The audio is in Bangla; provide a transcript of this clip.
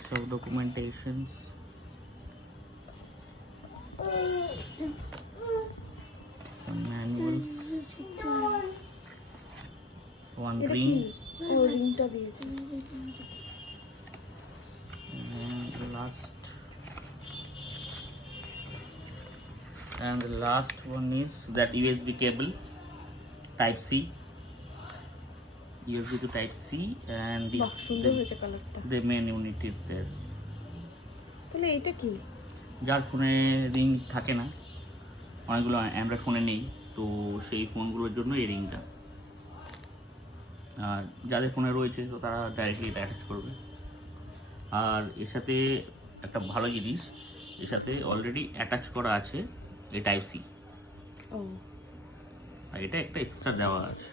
lots of documentations. Some manuals. One ring. ও রিংটা দিয়েছে। And the last one is that USB cable, Type C. USB to Type C, and বাহ, সুন্দর হয়েছে কালারটা। the main unit is there. তাহলে এটা কি? যার ফোনে রিং থাকে না, অনেকগুলো অ্যান্ড্রয়েড ফোনে নেই, তো সেই ফোনগুলোর জন্য এই রিংটা। আর যাদের ফোনে রয়েছে তো তারা ডাইরেক্টলি এটা অ্যাটাচ করবে। আর এর সাথে একটা ভালো জিনিস, এর সাথে অলরেডি অ্যাটাচ করা আছে এই টাইপ সি, ও আর এটা একটা এক্সট্রা দেওয়া আছে।